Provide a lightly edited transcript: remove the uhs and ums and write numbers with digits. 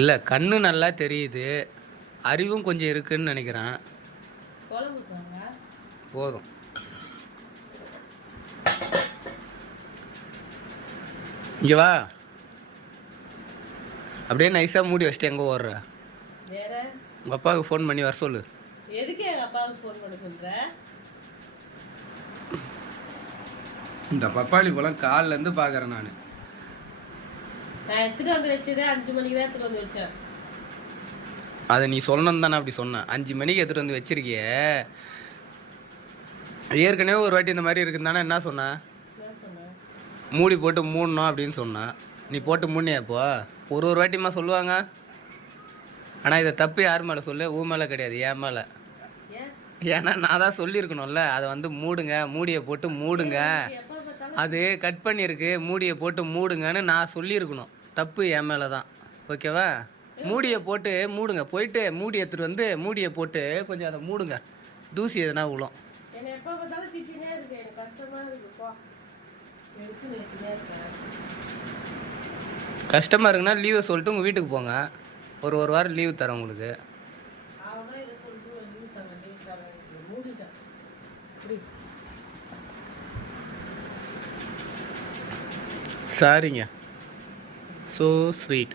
இல்லை, கண்ணு நல்லா தெரியுது, அறிவும் கொஞ்சம் இருக்குன்னு நினைக்கிறேன். போதும். இங்கே வா. அப்படியே நைஸாக மூடி வச்சுட்டு எங்கே ஓடுற? உங்கள் அப்பாவுக்கு ஃபோன் பண்ணி வர சொல்லு. எதுக்கு எங்கள் அப்பாவுக்கு ஃபோன் பண்ண சொல்கிற? இந்த பப்பாளி பழம் காலிலேருந்து பார்க்குறேன் நான். எடுத்துகிட்டு வந்து வச்சதே 5 மணிக்கு தான் எடுத்துகிட்டு வந்து வச்சேன். அதை நீ சொல்லணும் தானே அப்படி சொன்னேன். 5 மணிக்கு எடுத்துகிட்டு வந்து வச்சிருக்கிய. ஏற்கனவே ஒரு வாட்டி இந்த மாதிரி இருக்குன்னு தானே என்ன சொன்னேன்? மூடி போட்டு மூடணும் அப்படின்னு சொன்னேன். நீ போட்டு மூடினியா? இப்போ ஒரு வாட்டிமா சொல்லுவாங்க. ஆனால் இதை தப்பு யார் மேலே சொல்லு? ஊ மேலே கிடையாது, என் மேலே. ஏன்னா நான் தான் சொல்லியிருக்கணும்ல, அதை வந்து மூடுங்க, மூடியை போட்டு மூடுங்க, அது கட் பண்ணியிருக்கு, மூடியை போட்டு மூடுங்கன்னு நான் சொல்லியிருக்கணும். தப்பு என் மேலே தான். ஓகேவா? மூடியை போட்டு மூடுங்க. போயிட்டு மூடி எடுத்துகிட்டு வந்து மூடியை போட்டு கொஞ்சம் அதை மூடுங்க. தூசி எதுனா விழும். கஷ்டமாக இருக்குன்னா லீவை சொல்லிட்டு உங்கள் வீட்டுக்கு போங்க. ஒரு வாரம் லீவு தரேன் உங்களுக்கு. சரிங்க. So sweet.